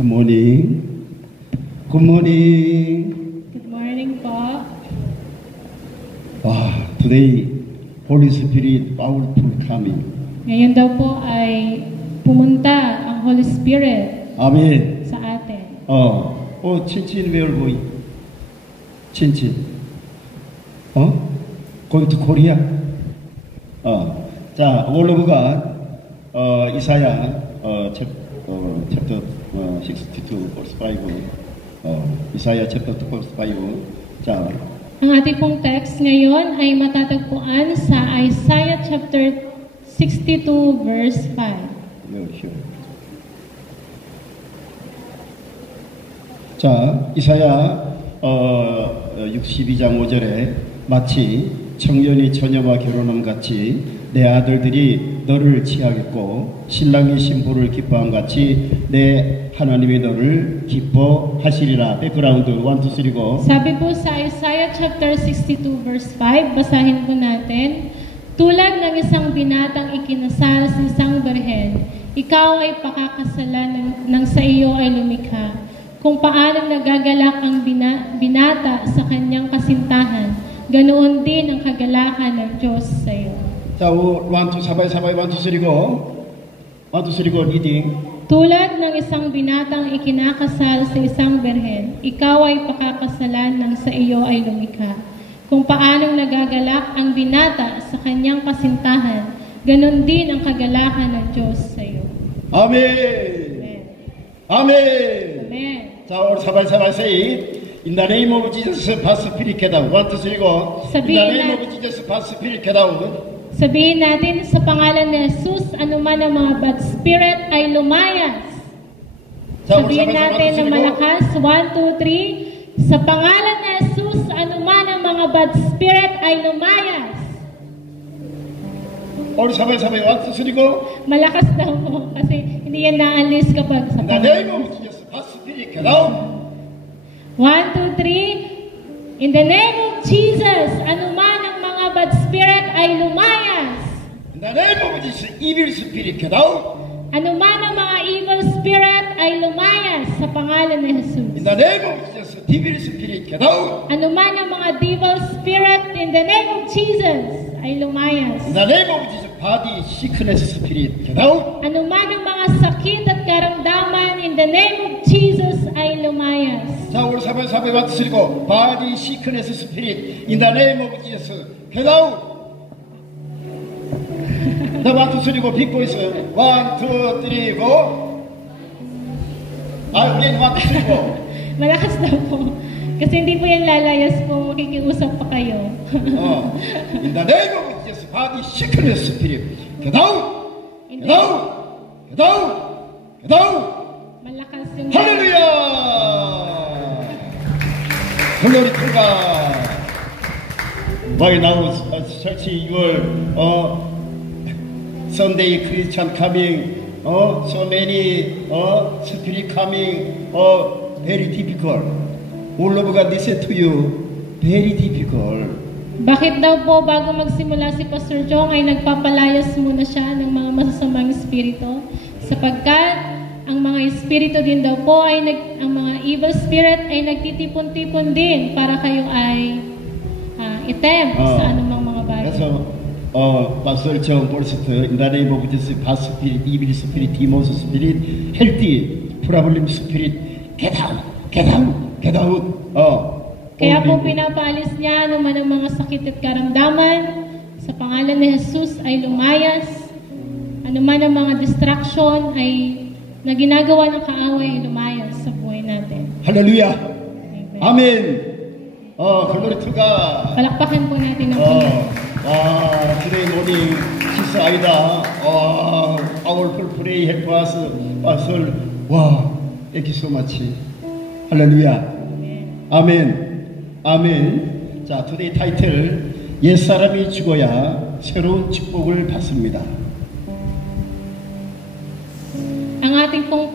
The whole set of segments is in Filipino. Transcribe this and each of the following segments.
Good morning. Good morning. Good morning po. Today, Holy Spirit powerful coming. Ngayon daw po ay pumunta ang Holy Spirit 아멘. sa atin. 친친 where going? 친친. Going to Korea? 자, Word of God, 이사야, chapter 62, verse 5. 이사야 chapter 2, verse 5. 자, Ang ating pong text ngayon ay matatagpuan sa Isaiah chapter 62 verse 5. here. 자, 이사야 62장 5절에 마치 청년이 처녀와 결혼함 같이 내 아들들이 너를 취하겠고 신랑이 신부를 기뻐함 같이 내 하나님이 너를 기뻐하시리라. 백그라운드 1, 2, 3고. Sabi po sa Isaiah chapter 62 verse 5, basahin po natin, tulad ng isang binatang ikinasal sa isang berhen, ikaw ay pakakasalan ng sa iyo ay lumikha. Kung paano nagagalak ang binata sa kanyang kasintahan, ganoon din ang kagalakan ng Diyos sa iyo. 자, 1, 2, sabay, 1, 2, 3고. 1, 2, 3고, reading. Tulad ng isang binatang ikinakasal sa isang berhen, ikaw ay pakakasalan ng sa iyo ay lumikha. Kung paanong nagagalak ang binata sa kanyang kasintahan, ganon din ang kagalakan ng Diyos sa iyo. 아멘. Amen. 아멘. Amen. 자, 오늘 sabay, say. In the name of Jesus, pass spirit get out. 1, 2, 3고. In the name of Jesus, pass spirit get out. Sabihin natin sa pangalan ni Jesus, anuman ang mga bad spirit ay lumayas. Sabihin natin ng malakas, 1, 2, 3. Sa pangalan ni Jesus, anuman ang mga bad spirit ay lumayas. Or sabay, 1, 2, 3고. Malakas daw mo kasi hindi yan naalis kapag sa In the name of Jesus, pass spirit get out. 1, 2, 3. In the name of Jesus, anuman ang mga bad spirit ay lumayas. In the name of Jesus, evil spirit get out. Anuman ang mga evil spirit ay lumayas sa pangalan ni Jesus. In the name of Jesus, devil spirit get out. Anuman ang mga devil spirit in the name of Jesus ay lumayas. In the name of Jesus, body sickness spirit get out. Anuman ang mga sakit at karamdaman in the name of Jesus ay lumayas. 자, 오늘 sabay, 1, 2, 3고. body sickness spirit in the name of Jesus get out. 자, 1, 2, 3고 빅보 있어요. 1, 2, 3고. again 1, 2, 3고. Malakas daw po. Kasi hindi po yan lalayas po, makikiusap pa kayo. In the name of Jesus, body sickness spirit get out. Get out. Get out. Get out. Malakas yung... 할렐루야! Glory to God. Why now church your Sunday Christian coming, so many spirit coming, very difficult. All of God listen to you, very difficult. Bakit daw po bago magsimula si Pastor Jong ay nagpapalayas muna siya ng mga masasamang espiritu? Sapagkat ang mga espiritu din daw po ay ang mga evil spirit ay nagtitipon-tipon din para kayo ay itempt sa anumang mga bagay. 그래서 Pastor John first in the name of Jesus, bad spirit, evil spirit, demons spirit, healthy problem spirit, get out, get out, get out. Kaya po pinapaalis niya naman ang mga sakit at karamdaman sa pangalan ni Jesus ay lumayas. Anuman ang mga distraction ay na ginagawa ng kaaway ay lumayas sa buhay natin. 할렐루야. Amen. 아멘. glory to God. Palakpakan po natin ang Panginoon. Today morning, Sister Aida, our pray help us, Pastor. Wow, thank you so much. 할렐루야. 아멘. 아멘. 자, today title, 옛사람이 죽어야 새로운 축복을 받습니다. Ang ating pong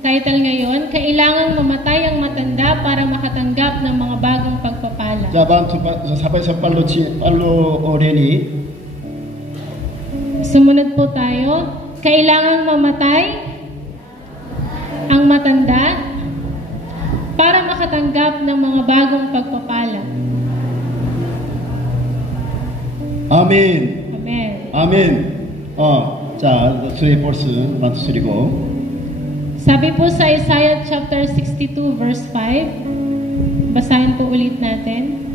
title ngayon, kailangang mamatay ang matanda para makatanggap ng mga bagong pagpapala. 자, sabay-sabay pallo oreni. Sumunod po tayo. Kailangang mamatay ang matanda para makatanggap ng mga bagong pagpapala. 아멘. Amen. 아멘. 자, 주의 벌스 만투스리고. Sabi po sa Isaiah chapter 62 verse 5, basahin po ulit natin.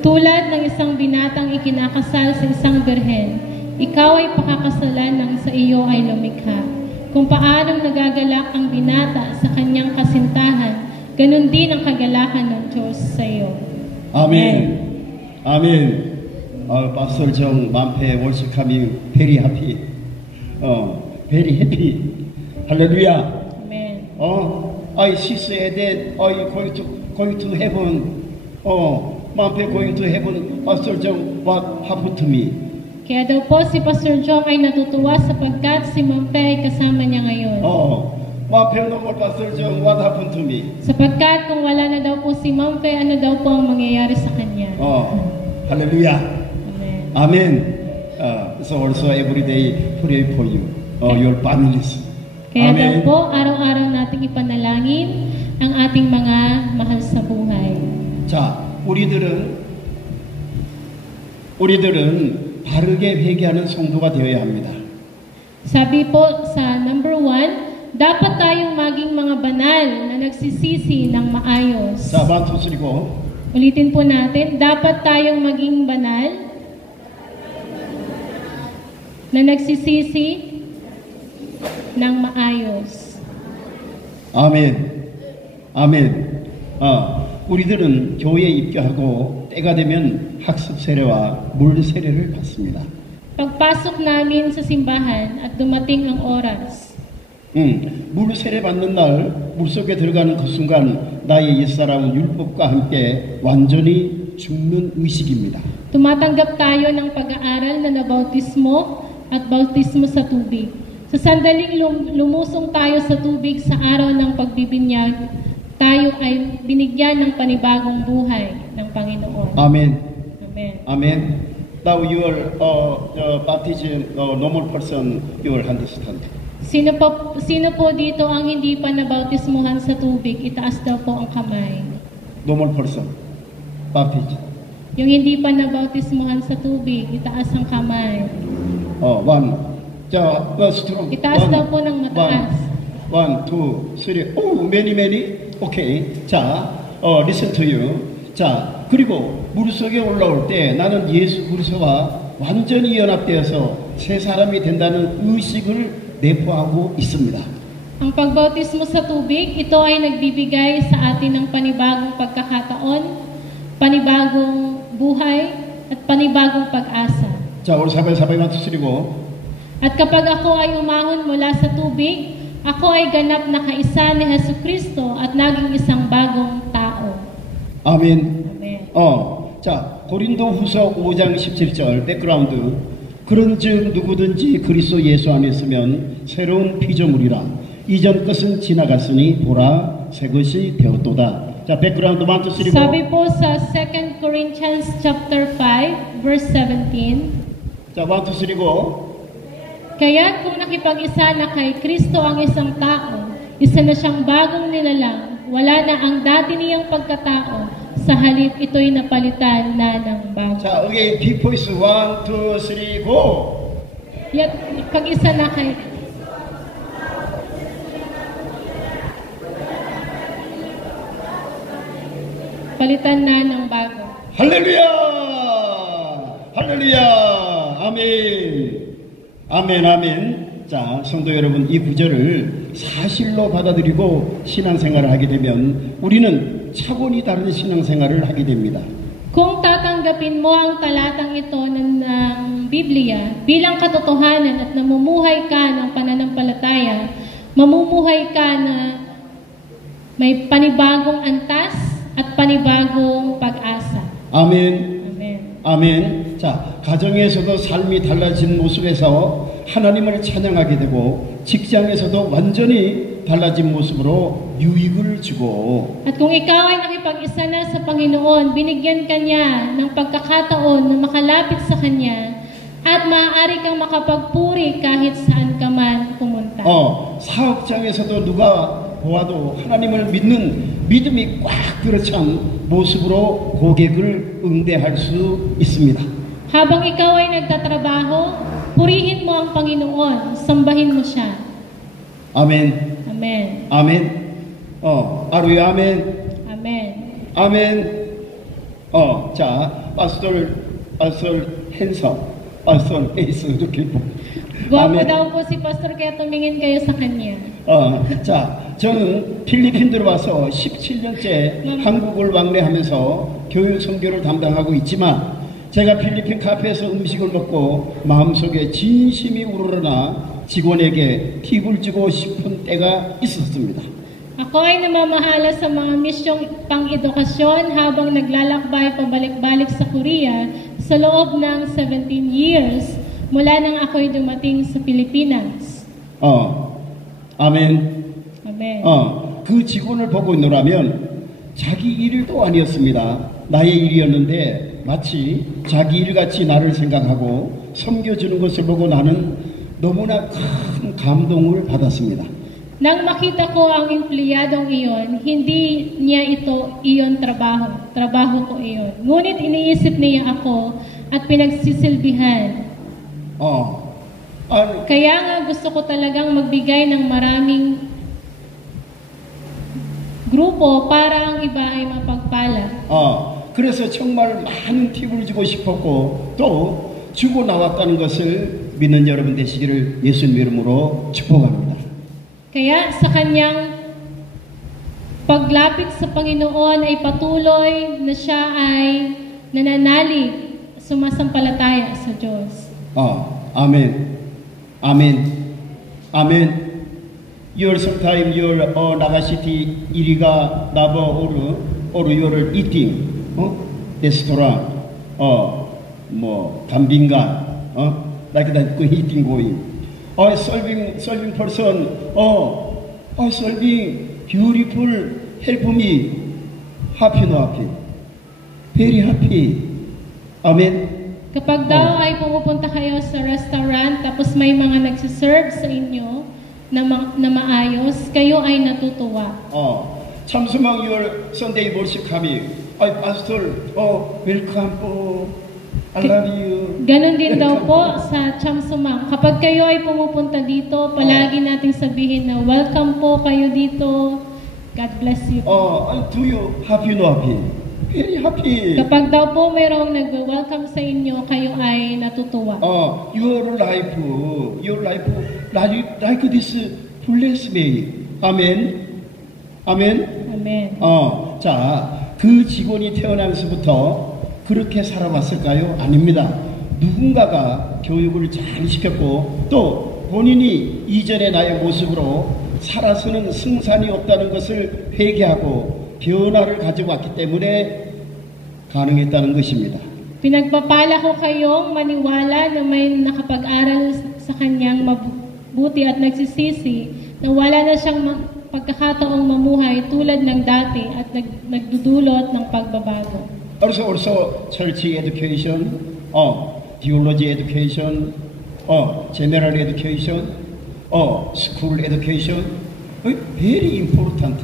Tulad ng isang binatang ikinakasal sa isang birhen, ikaw ay pakakasalan ng sa iyo ay lumikha. Kung paanong nagagalak ang binata sa kanyang kasintahan, ganun din ang kagalakan ng Diyos sa iyo. 아멘. 아멘. Pastor Jong Manpe worship coming very happy. Very happy. Hallelujah. Amen. I she said that I going to heaven. Manpe going to heaven. Pastor Jong, what happened to me? Kaya daw po si Pastor Jong ay natutuwa sapagkat si Ma'am Pe ay kasama niya ngayon. Manpe no more Pastor Jong, what happened to me? Sapagkat kung wala na daw po si Ma'am Pe, ano daw po ang mangyayari sa kanya? Hallelujah. Amen. Amen. So also every day pray for you, your families. Kaya daw Amen. po, araw-araw nating ipanalangin ang ating mga mahal sa buhay. 자, 우리들은 바르게 회개하는 성도가 되어야 합니다. Sabi po sa number 1, dapat tayong maging mga banal na nagsisisi ng maayos. 자, 만투스리고. Ulitin po natin, dapat tayong maging banal na nagsisisi ng maayos. 아멘. 아멘. 우리들은 교회에 입교하고 때가 되면 학습 세례와 물 세례를 받습니다. Pagpasok namin sa simbahan at dumating ang oras, 물 세례 받는 날 물속에 들어가는 그 순간 나의 옛사람은 율법과 함께 완전히 죽는 의식입니다. tumatanggap tayo ng pag-aaral na nabautismo at bautismo sa tubig. Sa sandaling lumusong tayo sa tubig sa araw ng pagbibinyag, tayo ay binigyan ng panibagong buhay ng Panginoon. 아멘. Amen. 아멘. Now your baptism, normal person, you will understand. Sino po dito ang hindi pa nabautismuhan sa tubig? Itaas daw po ang kamay. Normal person, baptism. Yung hindi pa nabautismuhan sa tubig, itaas ang kamay. One. 자, strong. Itaas daw po ng mataas. 1, 2, 3. Oh, many. Okay. 자, listen to you. 자, 그리고 물속에 올라올 때 나는 예수 그리스도와 완전히 연합되어서 새 사람이 된다는 의식을 내포하고 있습니다. Ang pagbautismo sa tubig, ito ay nagbibigay sa atin ng panibagong pagkakataon, panibagong buhay, at panibagong pag-asa. 자, 우리 사바이만 투스리고. At kapag ako ay umahon mula sa tubig, ako ay ganap na kaisa ni Jesucristo at naging isang bagong tao. 아멘. Amen. 자, 고린도후서 5장 17절 백그라운드. 그런즉 누구든지 그리스도 예수 안에 있으면 새로운 피조물이라. 이전 것은 지나갔으니 보라 새 것이 되었도다. 자, 백그라운드 만투스리고. Sabi po sa 2 Corinthians chapter 5 verse 17. 자, 만투스리고. Kaya kung nakipag-isa na kay Kristo ang isang tao, isa na siyang bagong nilalang, wala na ang dati niyang pagkatao, sa halip ito'y napalitan na ng bago. 자, okay, big voice. 1, 2, 3, go! Yat, pag-isa na kay palitan na ng bago. 할렐루야! 할렐루야! 아멘! 아멘. 자, 성도 여러분, 이 구절을 사실로 받아들이고 신앙생활을 하게 되면 우리는 차원이 다른 신앙생활을 하게 됩니다. Kung tatanggapin mo ang talatang ito ng Biblia bilang katotohanan at namumuhay ka ng pananampalataya, mamumuhay ka na may panibagong antas at panibagong pag-asa. 아멘. Amen. 아멘. 자, 가정에서도 삶이 달라진 모습에서 하나님을 찬양하게 되고 직장에서도 완전히 달라진 모습으로 유익을 주고 At kung ikaw ay nakipag-isa na sa Panginoon, binigyan ka niya ng pagkakataon na makalapit sa Kanya at maaari kang makapagpuri kahit saan ka man pumunta. salita. 사업장에서도 누가 보아도 하나님을 믿는 믿음이 꽉 들어찬 모습으로 고객을 응대할 수 있습니다. Habang ikaw ay nagtatrabaho, purihin mo ang Panginoon, sambahin mo siya. 아멘. Amen. 아멘. 아루야 아멘. Amen. 아멘. 자, 파스tor 핸섬, 파스tor 에이스 이렇게. Gwapo daw po si Pastor kaya tumingin kayo sa kanya. 자, 저는 필리핀 들어와서 17년째 한국을 왕래하면서 교육 선교를 담당하고 있지만 제가 필리핀 카페에서 음식을 먹고 마음속에 진심이 우러러나 직원에게 팁을 주고 싶은 때가 있었습니다. Ako ay namamahala sa mga misyong pang-edukasyon habang naglalakbay pabalik-balik sa Korea sa loob ng 17 years mula nang ako'y dumating sa Pilipinas. 아멘. Amen. 그 직원을 보고 있노라면 자기 일도 아니었습니다. 나의 일이었는데 마치 자기 일같이 나를 생각하고 섬겨주는 것을 보고 나는 너무나 큰 감동을 받았습니다. Nang makita ko ang empleyadong iyon, hindi niya ito iyon trabaho ko iyon. Ngunit iniisip niya ako at pinagsisilbihan. Kaya nga gusto ko talagang magbigay ng maraming grupo para ang iba ay mapagpala. 그래서 정말 많은 팁을 주고 싶었고 또 주고 나왔다는 것을 믿는 여러분 되시기를 예수님 이름으로 축복합니다. Kaya sa kanyang paglapit sa Panginoon ay patuloy na siya ay nananalig, sumasampalataya sa Diyos. 아멘. 아멘. 아멘. Your sometime your 나가시티 이리가 나버 오르 요를 eating 레스토랑 뭐 담빈가 like that 그 eating going serving person serving beautiful help me happy no happy very happy amen. Kapag daw ay pumupunta kayo sa restaurant tapos may mga nagsiserve sa inyo na maayos, kayo ay natutuwa. 참수막 your Sunday worship coming. pastor, welcome po. I love you. Ganon din daw po sa Chamsumang. Kapag kayo ay pumupunta dito, palagi nating sabihin na welcome po kayo dito. God bless you. Do you happy no happy? Very happy. Kapag daw po mayroong nag-welcome sa inyo, kayo ay natutuwa. Your life like this bless me. Amen. 아멘. 아멘. 자, 그 직원이 태어나면서부터 그렇게 살아왔을까요? 아닙니다. 누군가가 교육을 잘 시켰고 또 본인이 이전의 나의 모습으로 살아서는 승산이 없다는 것을 회개하고 변화를 가져왔기 때문에 가능했다는 것입니다. Pinagpapala ko kayong maniwala na may nakapag-aral sa kanyang mabuti at nagsisisi na wala na siyang pagkakataong mamuhay tulad ng dati at nagdudulot ng pagbabago. Also church education, theology education, general education, school education, very important.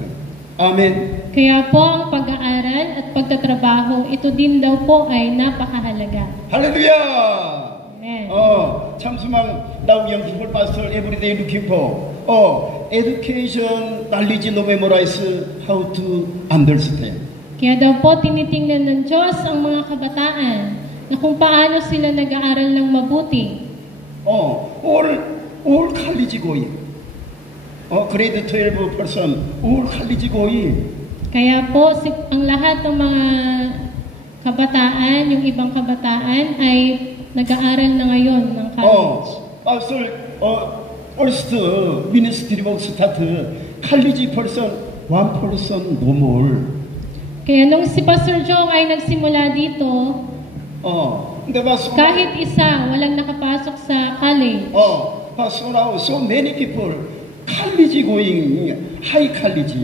Amen. Kaya po ang pag-aaral at pagtatrabaho, ito din daw po ay napakahalaga. Hallelujah! Amen. 참수망 now young people pastor every day looking for education knowledge no memorize how to understand. Kaya daw po tinitingnan ng Diyos ang mga kabataan na kung paano sila nag-aaral ng mabuti. all college going. grade 12 person all college going. Kaya po ang lahat ng mga kabataan, yung ibang kabataan ay nag-aaral na ngayon ng college. pastor first ministry work start college person one person no more. Kaya nung si Pastor Jong ay nagsimula dito, kahit isa, walang nakapasok sa college. Pastor now so many people college going, high college.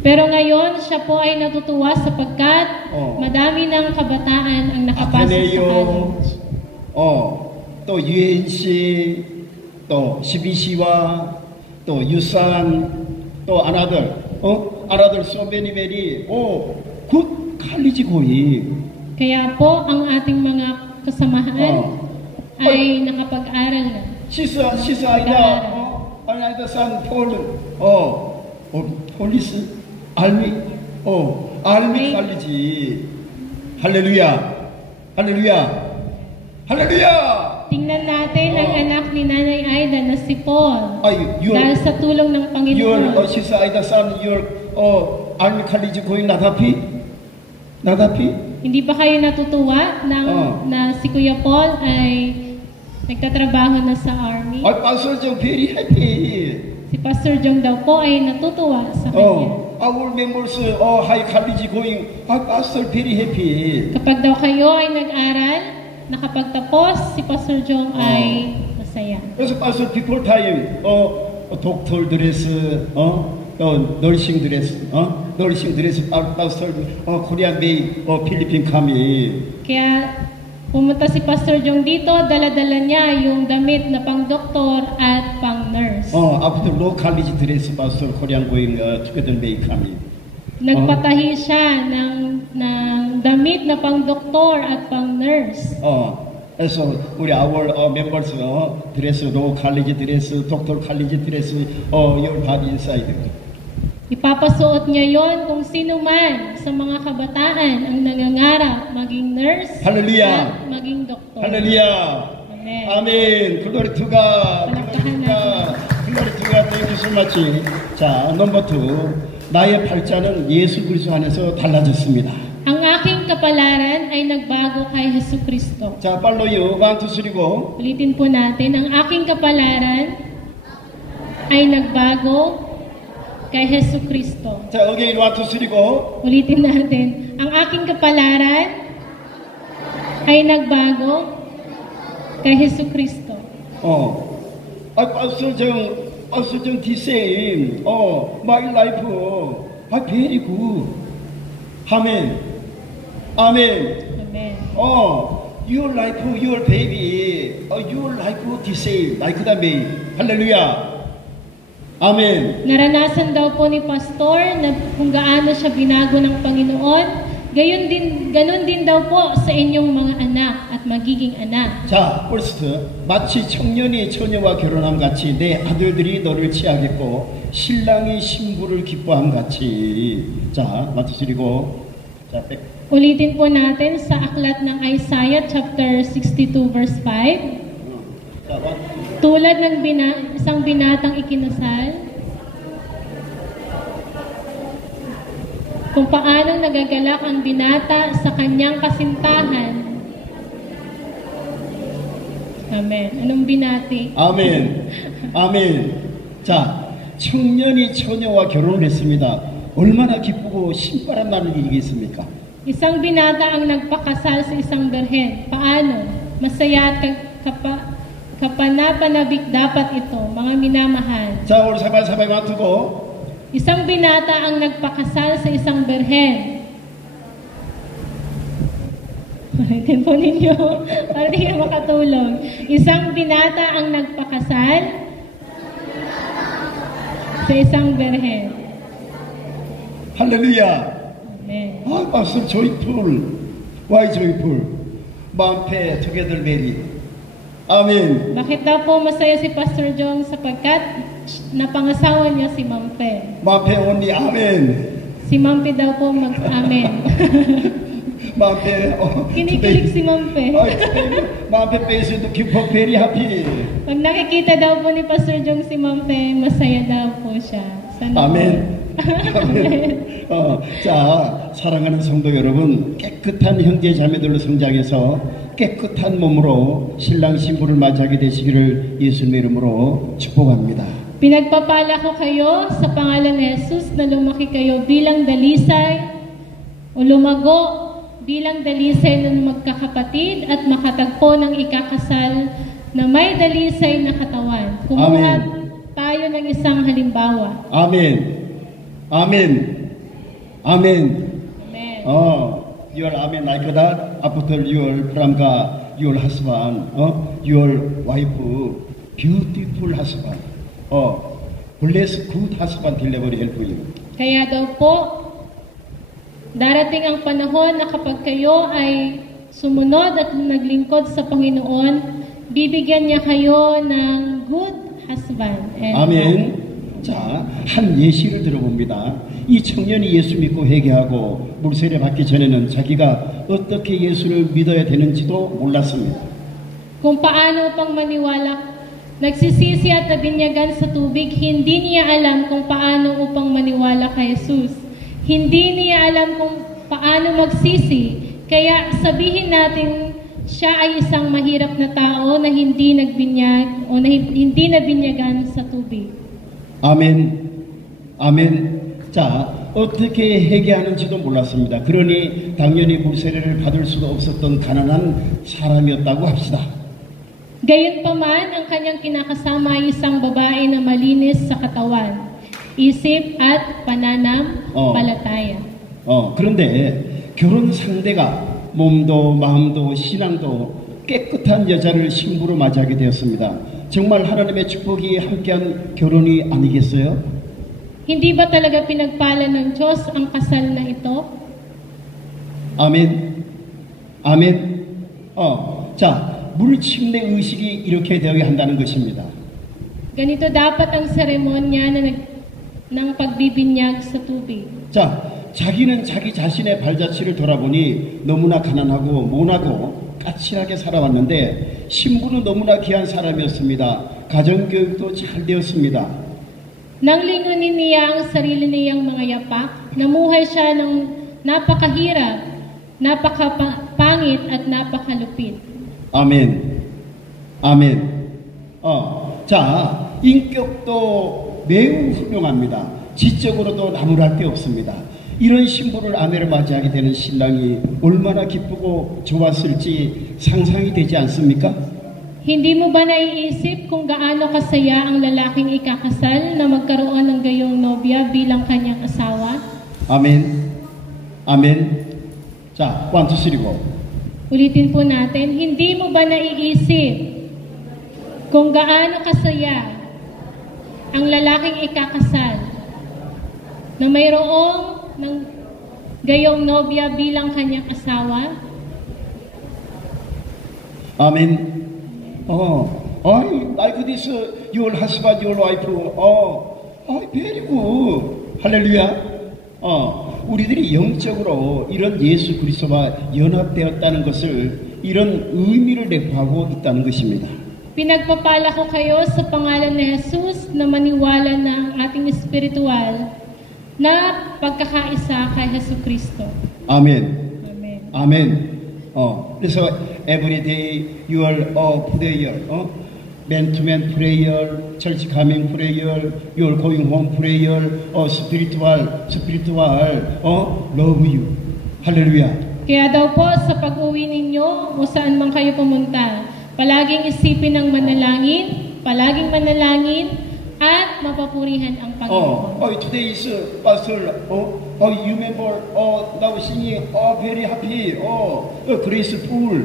Pero ngayon, siya po ay natutuwa sapagkat madami ng kabataan ang nakapasok sa college. 또 UNC, 또 CBC와 또 your son, 또 another, another so many good college going. Kaya po, ang ating mga kasamahan ay nakapag-aral na. 시사 아이다, another son Paul, police, army college. 할렐루야, 할렐루야, 할렐루야. Tingnan natin ang anak ni Nanay Aida na si Paul. Your Dahil sa tulong ng Panginoon. sister Aida son, your army college going 나다피? Hindi ba kayo natutuwa na si Kuya Paul ay nagtatrabaho na sa army? Pastor Jong very happy. Si Pastor Jong daw po ay natutuwa sa kanya. Our members high college going. Pastor very happy. Kapag daw kayo ay nag-aral, nakapagtapos, si Pastor Jong ay masaya. 그래서 Pastor people time doctor dress, nursing dress, Pastor Korean made, Philippine kami. Kaya pumunta si Pastor Jong dito, dala-dala niya yung damit na pang-doktor at pang-nurse. After low college dress, Pastor Korean going together made kami. Nagpatahi siya ng damit na pang-doktor at pang-nurse. 그래서 우리 our members dress, low college dress, doctor college dress, your body inside. Ipapasuot niya yon kung sino man sa mga kabataan ang nangangarap maging nurse Hallelujah. at maging doktor. Hallelujah. Amen. 아멘. Glory to God. Glory to God. Thank you so much. 자, 넘버 2. 나의 팔자는 예수 그리스도 안에서 달라졌습니다. Ang aking kapalaran ay nagbago kay Hesus Kristo. 자, 빨로요. 1, 2, 3, go. Ulitin po natin, ang aking kapalaran ay nagbago kay Hesus Kristo. 자, again, 1, 2, 3, go. Ulitin natin, ang aking kapalaran ay nagbago kay Hesus Kristo. Pastor Jong the same. My life, very good. Amen. Amen. Amen. Your life, your baby, your life the same, like that me. Hallelujah. Amen. Naranasan daw po ni Pastor na kung gaano siya binago ng Panginoon, ganon din daw po sa inyong mga anak at magiging anak. 자, first, 마치 청년이 처녀와 결혼함 같이 내 아들들이 너를 취하겠고 신랑이 신부를 기뻐함 같이. 자, 맞추시고. 자, Ulitin po natin sa aklat ng Isaiah chapter 62 verse 5. 자, Tulad ng isang binatang ikinasal, kung paanong nagagalak ang binata sa kanyang kasintahan. Amen. Anong binati? 아멘. 아멘. 자, 청년이 처녀와 결혼을 했습니다. 얼마나 기쁘고 신바람 나는 일이겠습니까? Isang binata ang nagpakasal sa isang berhen. Paano? Masaya at kapanapanabik dapat ito, mga minamahal. 자, 우리 사바사바에 맞추고. Isang binata ang nagpakasal sa isang berhen. Palitin po ninyo para di kayo makatulong. Isang binata ang nagpakasal sa isang berhen. 할렐루야. Amen. Pastor joyful. Why joyful? Mampe together married. Amen. Bakit daw po masaya si Pastor Jong sapagkat napangasawa niya si Mampe? Mampe only amen. Si Mampe daw po mag-amen. Mampe. Kinikilig si Mampe. Mampe face looking for very happy. Pag nakikita daw po ni Pastor Jong si Mampe, masaya daw po siya. Sana 아멘. 아멘. 자, 사랑하는 성도 여러분, 깨끗한 형제 자매들로 성장해서 깨끗한 몸으로 신랑 신부를 맞이하게 되시기를 예수님의 이름으로 축복합니다. Pinagpapala ko kayo sa pangalan ni Jesus na lumaki kayo bilang dalisay o lumago bilang dalisay ng magkakapatid at makatagpo ng ikakasal na may dalisay na katawan. Kumuha tayo ng isang halimbawa. 아멘. 아멘. 아멘. Amen. You are amen like that. After your Pramka, your husband, your wife, beautiful husband. bless good husband delivery help you. Kaya daw po, darating ang panahon na kapag kayo ay sumunod at naglingkod sa Panginoon, bibigyan niya kayo ng good husband. 아멘. 자, 한 예시를 들어봅니다. 이 청년이 예수 믿고 회개하고 물세례 받기 전에는 자기가 어떻게 예수를 믿어야 되는지도 몰랐습니다. Kung paano upang maniwala, nagsisisi at nabinyagan sa tubig, hindi niya alam kung paano upang maniwala kay Jesus. Hindi niya alam kung paano magsisi. Kaya sabihin natin, siya ay isang mahirap na tao na hindi nagbinyag o na hindi nabinyagan sa tubig. 아멘. 아멘. 자, 어떻게 회개하는지도 몰랐습니다. 그러니 당연히 물세례를 받을 수도 없었던 가난한 사람이었다고 합시다. Gayunpaman, ang kanyang kinakasama ay isang babae na malinis sa katawan, isip at pananampalataya. 그런데 결혼 상대가 몸도 마음도 신앙도 깨끗한 여자를 신부로 맞이하게 되었습니다. 정말 하나님의 축복이 함께한 결혼이 아니겠어요? Hindi ba talaga pinagpala ng Diyos ang kasal na ito? 아멘. 아멘. 자, 물 침례 의식이 이렇게 되어야 한다는 것입니다. Ganito dapat ang seremonya ng pagbibinyag sa tubig. 자, 자기는 자기 자신의 발자취를 돌아보니 너무나 가난하고 모나고 까칠하게 살아왔는데 신부는 너무나 귀한 사람이었습니다. 가정교육도 잘 되었습니다. Nang lingunin niya ang sarili niyang mga yapak, namuhay siya ng napakahirap, napakapangit at napakalupit. 아멘. 아멘. 자, 인격도 매우 훌륭합니다. 지적으로도 나무랄 데 없습니다. 이런 신부를 아내를 맞이하게 되는 신랑이 얼마나 기쁘고 좋았을지 상상이 되지 않습니까? Hindi mo ba naiisip kung gaano kasaya ang lalaking ikakasal na magkaroon ng gayong nobya bilang kanyang asawa? 아멘. 아멘. 자, 1, 2, 3, go. Ulitin po natin, hindi mo ba naiisip kung gaano kasaya ang lalaking ikakasal na mayroong ng gayong nobya bilang kanyang asawa? 아멘. like this, your husband, your wife, very good. 할렐루야. 우리들이 영적으로 이런 예수 그리스도와 연합되었다는 것을 이런 의미를 내포하고 있다는 것입니다. Pinagpapala ko kayo sa pangalan ni Jesus na maniwala na ang ating espiritual na pagkakaisa kay Hesus Kristo. 아멘. Amen. 아멘. 그래서 everyday your prayer, man-to-man prayer, church coming prayer, your going home prayer, spiritual, love you. 할렐루야. Kaya daw po sa pag-uwi ninyo o saan man kayo pumunta, palaging isipin ng manalangin, at mapapurihan ang Panginoon. Today is Pastor, you remember, now singing, very happy, graceful,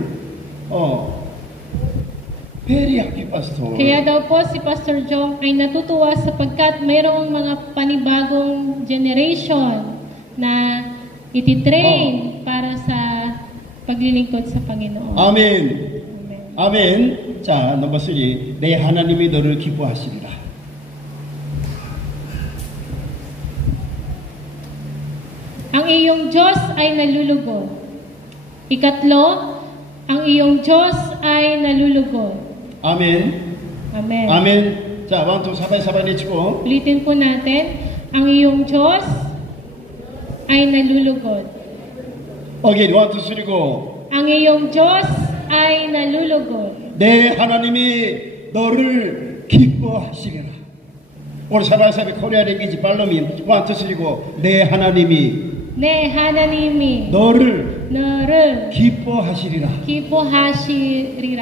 very happy, Pastor. Kaya daw po si Pastor Jong ay natutuwa sapagkat mayroong mga panibagong generation na ititrain para sa paglilingkod sa Panginoon. 아멘. Amen. 아멘. 자, 넘버 3. 내 하나님이 너를 기뻐하시리라. Ang iyong Diyos ay nalulugod. Ikatlo, ang iyong Diyos ay nalulugod. 아멘. Amen. 아멘. 자, 1, 2, sabay-sabay 내치고. Ulitin po natin, ang iyong Diyos ay nalulugod. Again, 1, 2, 3, go. Ang iyong Diyos ay nalulugod. 내 하나님이 너를 기뻐하시리라. 오늘 사랑사의 코리아 랭귀지 발로민 1, 2, 3, go. 내 하나님이 내 하나님이 너를 기뻐하시리라.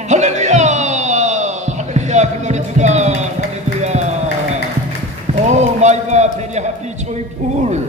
할렐루야! 할렐루야! glory to God. 할렐루야! Oh my God, very happy, joyful.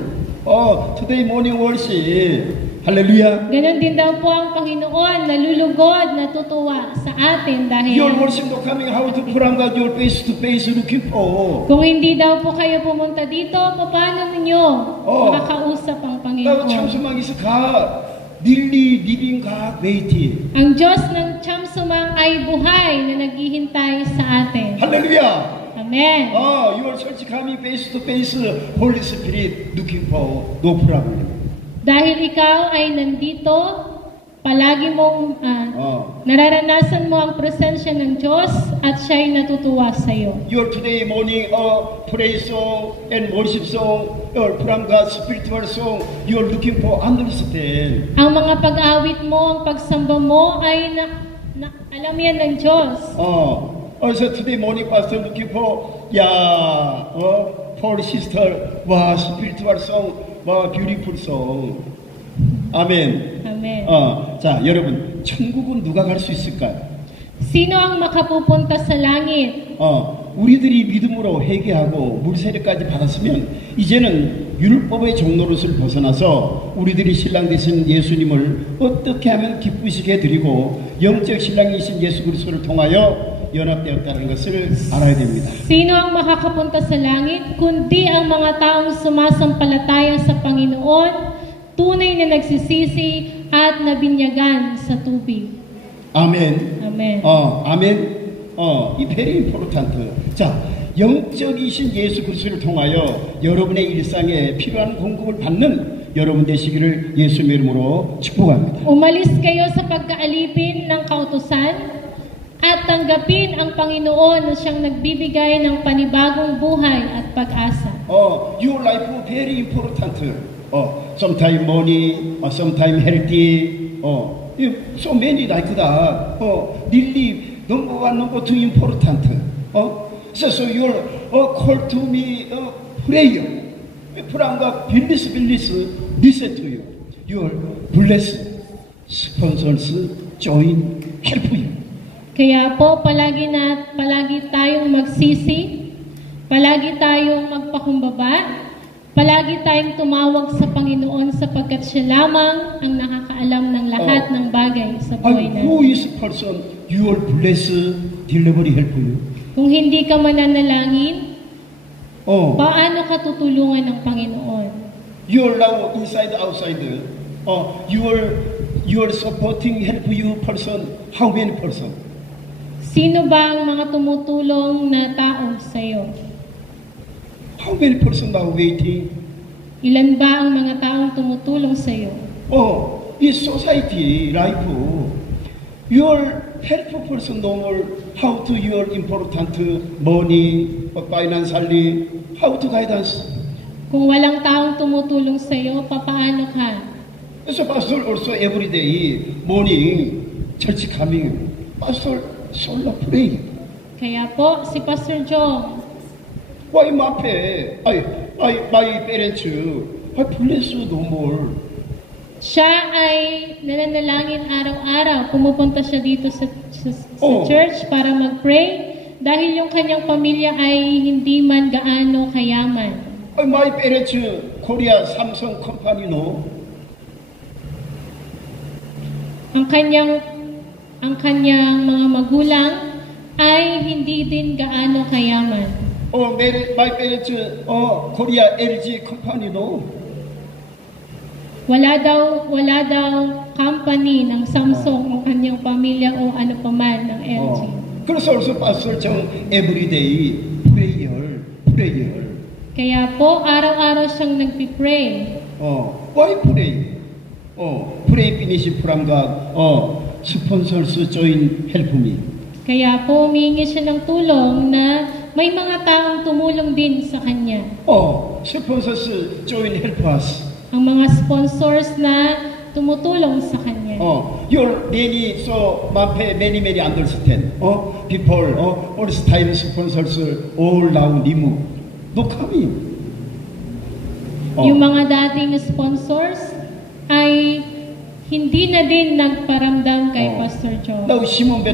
Today morning worship. 할렐루야. Ganon din daw po ang Panginoon, nalulugod, natutuwa sa atin Your dahil worship not coming how to from God, your face to face looking for. kung hindi daw po kayo pumunta dito, paano ninyo makakausap ang 나 Panginoon? 참수망에서 가 닐리 리빙 가 웨이팅. Ang Diyos ng Chamsumang ay buhay na naghihintay sa atin. 할렐루야. Amen. your church coming face to face, Holy Spirit looking for, no problem. Dahil ikaw ay nandito, palagi mong nararanasan mo ang presensya ng Diyos at siya'y natutuwa sa iyo. Your today morning praise song and worship song or from God's spiritual song, you're looking for understand. Ang mga pag-awit mo, ang pagsamba mo ay alam yan ng Diyos. Also today morning pastor looking for for sister was spiritual song, was beautiful song. 아멘. Amen. 자 여러분 천국은 누가 갈 수 있을까요? Sino ang makapupunta sa langit? 우리들이 믿음으로 회개하고 물세례까지 받았으면 이제는 율법의 종노릇을 벗어나서 우리들이 신랑 되신 예수님을 어떻게 하면 기쁘시게 해드리고 영적 신랑이신 예수 그리스도를 통하여 연합되었다는 것을 알아야 됩니다. Sino ang makakapunta sa langit kundi ang mga taong sumasampalataya sa Panginoon, tunay na nagsisisi at nabinyagan sa tubig. 아멘. Amen. 아멘. 이 very important. 자, 영적이신 예수 그리스도를 통하여 여러분의 일상에 필요한 공급을 받는 여러분 되시기를 예수님의 이름으로 축복합니다. Umalis kayo sa pagkaalipin ng kautusan at tanggapin ang Panginoon na siyang nagbibigay ng panibagong buhay at pag-asa. Your life very important. Sometime money, sometime healthy. So many like that. Really, number one, number two important. So you're called to me prayer. From God, billis, listen to you. Your blessed sponsors join, help you. Kaya po, palagi tayong magsisi, palagi tayong magpakumbaba, palagi tayong tumawag sa Panginoon sapagkat siya lamang ang nakakaalam ng lahat ng bagay sa buhay natin. Who is person you will bless delivery help you? Kung hindi ka mananalangin, paano ka tutulungan ng Panginoon? Your love inside outside. Your supporting help you person. How many person? Sino ba ang mga tumutulong na tao sa iyo? How many person are waiting? Ilan ba ang mga taong tumutulong sa iyo? Is society life. Your helpful person know how to your important money, financially, how to guidance. Kung walang taong tumutulong sa iyo, papaano ka? So pastor also every day morning church coming. Pastor solo pray. Kaya po, si Pastor Jong, Why mape? My parents, I bless you no more. siya ay nananalangin araw-araw. Pumupunta siya dito sa church para mag-pray dahil yung kanyang pamilya ay hindi man gaano kayaman. My parents, Korea Samsung company, no? Ang kanyang mga magulang ay hindi din gaano kayaman. My parents, Korea LG company, no? Wala daw company ng Samsung ang kanyang pamilya o ano pa man ng LG. 그래서 also pastor 정 everyday prayer. Kaya po, araw-araw siyang nagpipray. Why pray? Pray finish from God. Sponsors join help me. Kaya po, humingi siya ng tulong na may mga taong tumulong din sa kanya. Sponsors join help us. Ang mga sponsors na tumutulong sa kanya. Your many many understand. People all this time sponsors all now remove. No coming. Yung mga dating sponsors ay hindi na din nagparamdam kay Pastor Joe. Now Simon